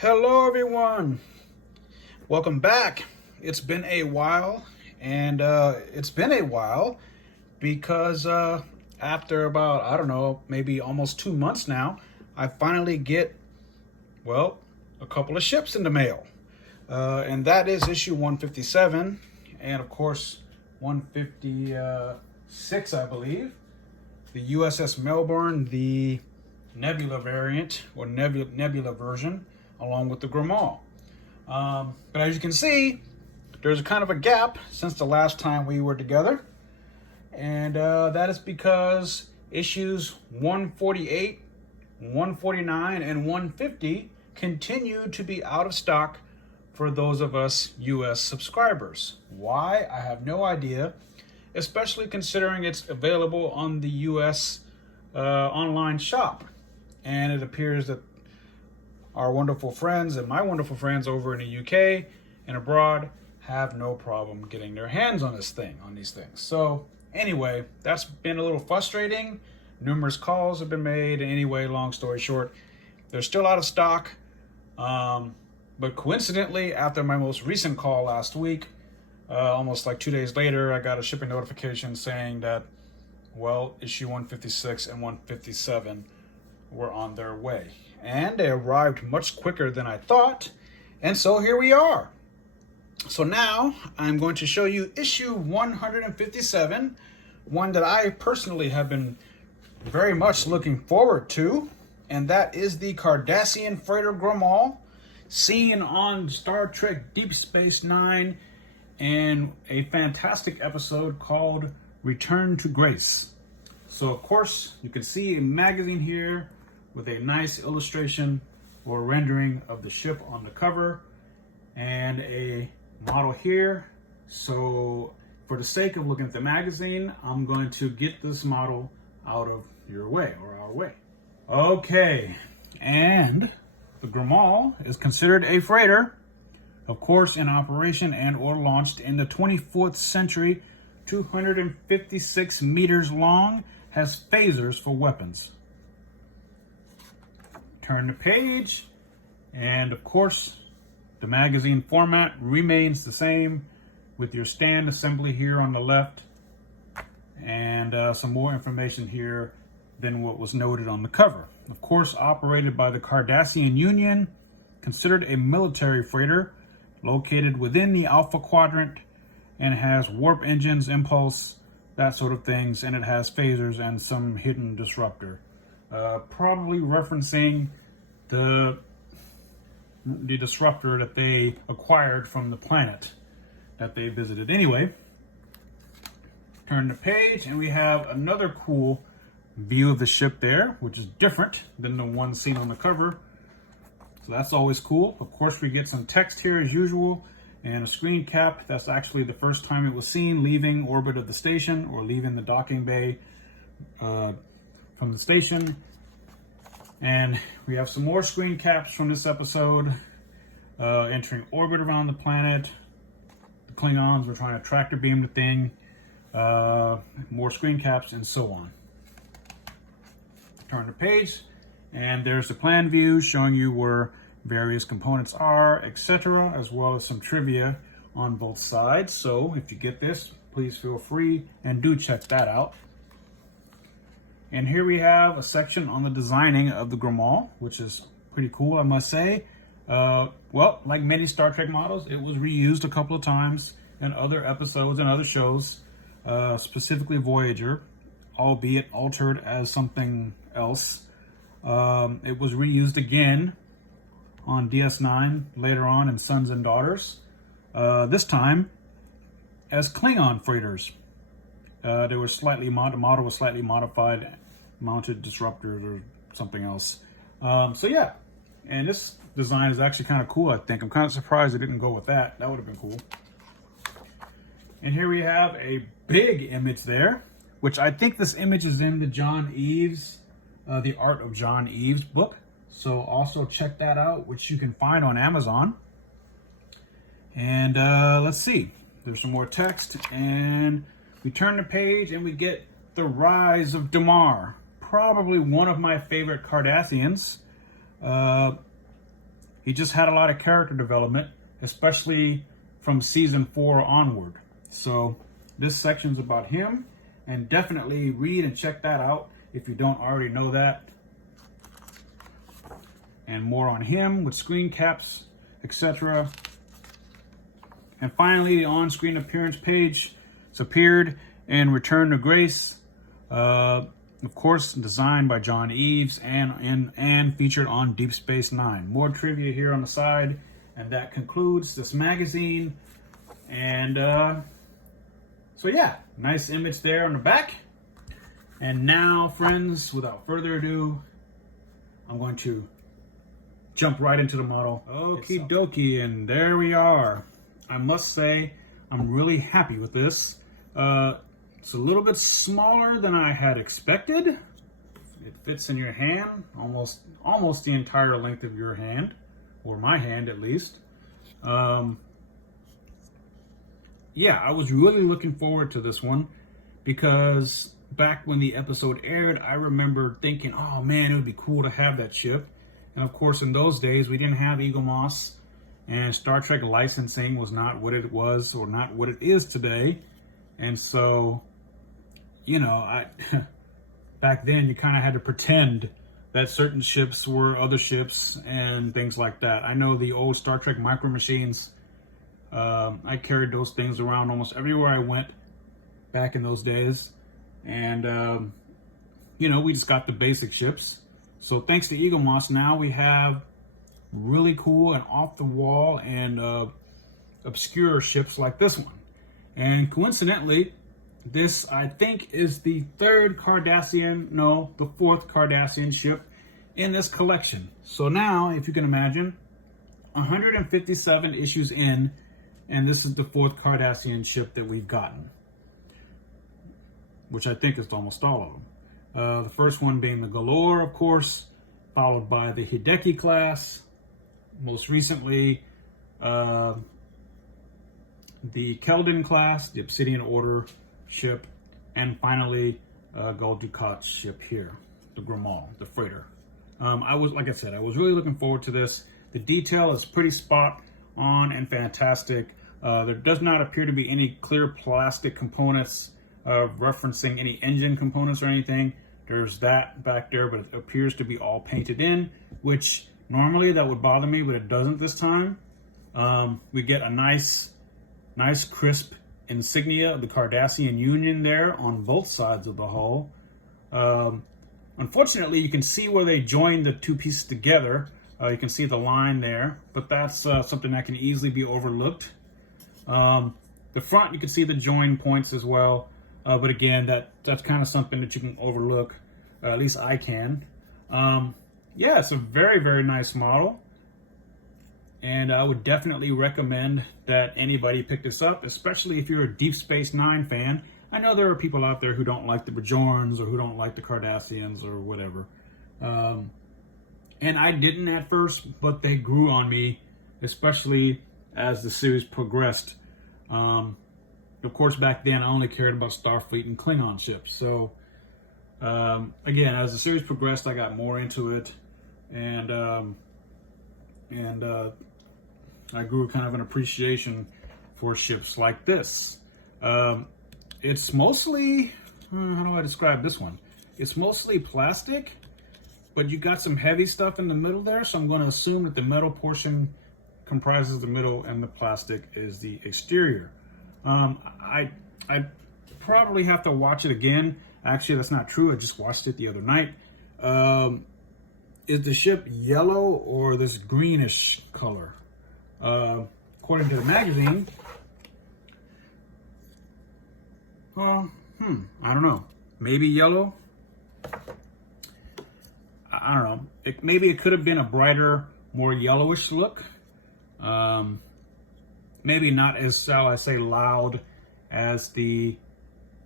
Hello, everyone. Welcome back. It's been a while, and it's been a while because after about, I don't know, maybe almost 2 months now, I finally get, well, a couple of ships in the mail. And that is issue 157, and of course, 156, I believe. The USS Melbourne, the Nebula variant, or Nebula version, along with the Groumall. But as you can see, there's a kind of a gap since the last time we were together. And that is because issues 148, 149, and 150 continue to be out of stock for those of us US subscribers. Why? I have no idea, especially considering it's available on the US online shop. And it appears that our wonderful friends and my wonderful friends over in the UK and abroad have no problem getting their hands on these things. So anyway, that's been a little frustrating. Numerous calls have been made. Anyway, long story short, they're still out of stock. But coincidentally, after my most recent call last week, almost like 2 days later, I got a shipping notification saying that, well, issue 156 and 157 were on their way. And they arrived much quicker than I thought. And so here we are. So now I'm going to show you issue 157, one that I personally have been very much looking forward to. And that is the Cardassian freighter Groumall, seen on Star Trek Deep Space Nine, and a fantastic episode called Return to Grace. So of course you can see a magazine here with a nice illustration or rendering of the ship on the cover and a model here. So for the sake of looking at the magazine, I'm going to get this model out of your way, or our way. Okay, and the Groumall is considered a freighter, of course, in operation and or launched in the 24th century, 256 meters long, has phasers for weapons. Turn the page, and of course, the magazine format remains the same with your stand assembly here on the left, and some more information here than what was noted on the cover. Of course, operated by the Cardassian Union, considered a military freighter, located within the Alpha Quadrant, and has warp engines, impulse, that sort of things, and it has phasers and some hidden disruptor. Probably referencing the disruptor that they acquired from the planet that they visited. Anyway, turn the page, and we have another cool view of the ship there, which is different than the one seen on the cover. So that's always cool. Of course, we get some text here as usual, and a screen cap. That's actually the first time it was seen leaving orbit of the station, or leaving the docking bay from the station. And we have some more screen caps from this episode, entering orbit around the planet. The Klingons were trying to tractor beam the thing, more screen caps, and so on. Turn the page, and there's the plan view showing you where various components are, etc., as well as some trivia on both sides. So if you get this, please feel free and do check that out. And here we have a section on the designing of the Groumall, which is pretty cool, I must say. Well, like many Star Trek models, it was reused a couple of times in other episodes and other shows, specifically Voyager, albeit altered as something else. It was reused again on DS9 later on in Sons and Daughters, this time as Klingon freighters. They were the model was slightly modified, mounted disruptors or something else. So yeah, and this design is actually kind of cool, I think. I'm kind of surprised they didn't go with that. That would have been cool. And here we have a big image there, which I think this image is in the John Eves, The Art of John Eves book. So also check that out, which you can find on Amazon. And let's see, there's some more text, and we turn the page and we get the rise of Damar, probably one of my favorite Cardassians. he just had a lot of character development, especially from season 4 onward. So this section's about him, and definitely read and check that out if you don't already know that. And more on him with screen caps, etc. And finally, the on-screen appearance page. It's appeared in Return to Grace. Of course, designed by John Eves and featured on Deep Space Nine. More trivia here on the side, and that concludes this magazine. And so yeah, nice image there on the back. And now, friends, without further ado, I'm going to jump right into the model. Okie dokie, and there we are. I must say, I'm really happy with this. It's a little bit smaller than I had expected. It fits in your hand, almost the entire length of your hand, or my hand at least. Yeah, I was really looking forward to this one because back when the episode aired, I remember thinking, oh man, it would be cool to have that ship. And of course, in those days, we didn't have Eagle Moss, and Star Trek licensing was not what it was or not what it is today. And so, you know, back then you kind of had to pretend that certain ships were other ships and things like that. I know the old Star Trek Micro Machines, I carried those things around almost everywhere I went back in those days. And, you know, we just got the basic ships. So thanks to Eagle Moss, now we have really cool and off the wall and obscure ships like this one. And coincidentally, this, I think, is the fourth Cardassian ship in this collection. So now, if you can imagine, 157 issues in, and this is the fourth Cardassian ship that we've gotten, which I think is almost all of them. The first one being the Galore, of course, followed by the Hideki class, most recently the Keldon class, the Obsidian Order ship, and finally Gul Dukat's ship here, the Groumall, the freighter. Like I said, I was really looking forward to this. The detail is pretty spot on and fantastic. There does not appear to be any clear plastic components referencing any engine components or anything. There's that back there, but it appears to be all painted in, which normally that would bother me, but it doesn't this time. We get a nice crisp insignia of the Cardassian Union there on both sides of the hull. Unfortunately, you can see where they joined the two pieces together. You can see the line there, but that's something that can easily be overlooked. The front, you can see the join points as well. But again, that's kind of something that you can overlook. At least I can. Yeah, it's a very, very nice model. And I would definitely recommend that anybody pick this up, especially if you're a Deep Space Nine fan. I know there are people out there who don't like the Bajorans or who don't like the Cardassians or whatever. And I didn't at first, but they grew on me, especially as the series progressed. Of course, back then, I only cared about Starfleet and Klingon ships. So, again, as the series progressed, I got more into it. And I grew kind of an appreciation for ships like this. It's mostly, how do I describe this one? It's mostly plastic, but you got some heavy stuff in the middle there. So I'm going to assume that the metal portion comprises the middle and the plastic is the exterior. I probably have to watch it again. Actually, that's not true. I just watched it the other night. Is the ship yellow or this greenish color? According to the magazine, I don't know. Maybe yellow? I don't know. Maybe it could have been a brighter, more yellowish look. Maybe not as, shall I say, loud as the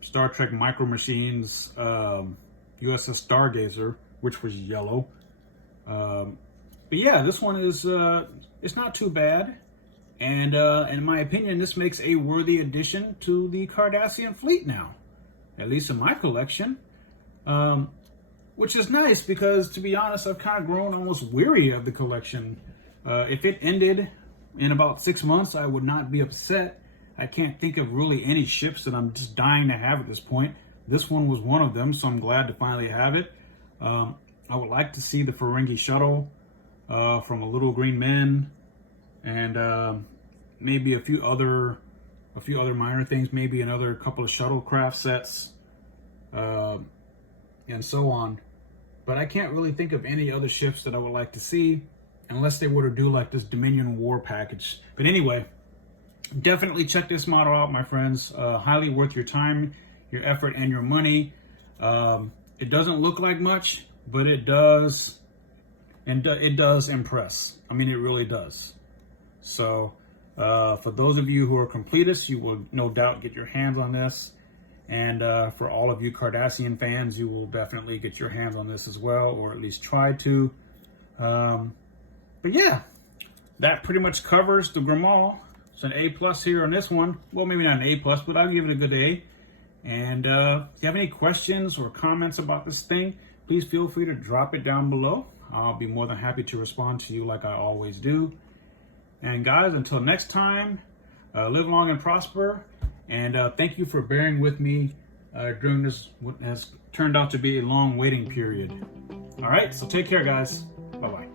Star Trek Micro Machines USS Stargazer, which was yellow. But yeah, this one is it's not too bad, and in my opinion, this makes a worthy addition to the Cardassian fleet now, at least in my collection. Which is nice because, to be honest, I've kind of grown almost weary of the collection If it ended in about 6 months, I would not be upset. I can't think of really any ships that I'm just dying to have at this point. This one was one of them, so I'm glad to finally have it. I would like to see the Ferengi shuttle from A Little Green Men, and maybe a few other minor things, maybe another couple of shuttlecraft sets, and so on. But I can't really think of any other ships that I would like to see, unless they were to do like this Dominion War package. But anyway, definitely check this model out, my friends. Highly worth your time, your effort, and your money. It doesn't look like much, but it does, and it does impress. I mean, it really does. So for those of you who are completists, you will no doubt get your hands on this. And for all of you Cardassian fans, you will definitely get your hands on this as well, or at least try to. But yeah, that pretty much covers the Groumall. It's an A+ here on this one. Well, maybe not an A+, but I'll give it a good A. And if you have any questions or comments about this thing, please feel free to drop it down below. I'll be more than happy to respond to you like I always do. And guys, until next time, live long and prosper. And thank you for bearing with me during this, what has turned out to be a long waiting period. All right, so take care, guys. Bye-bye.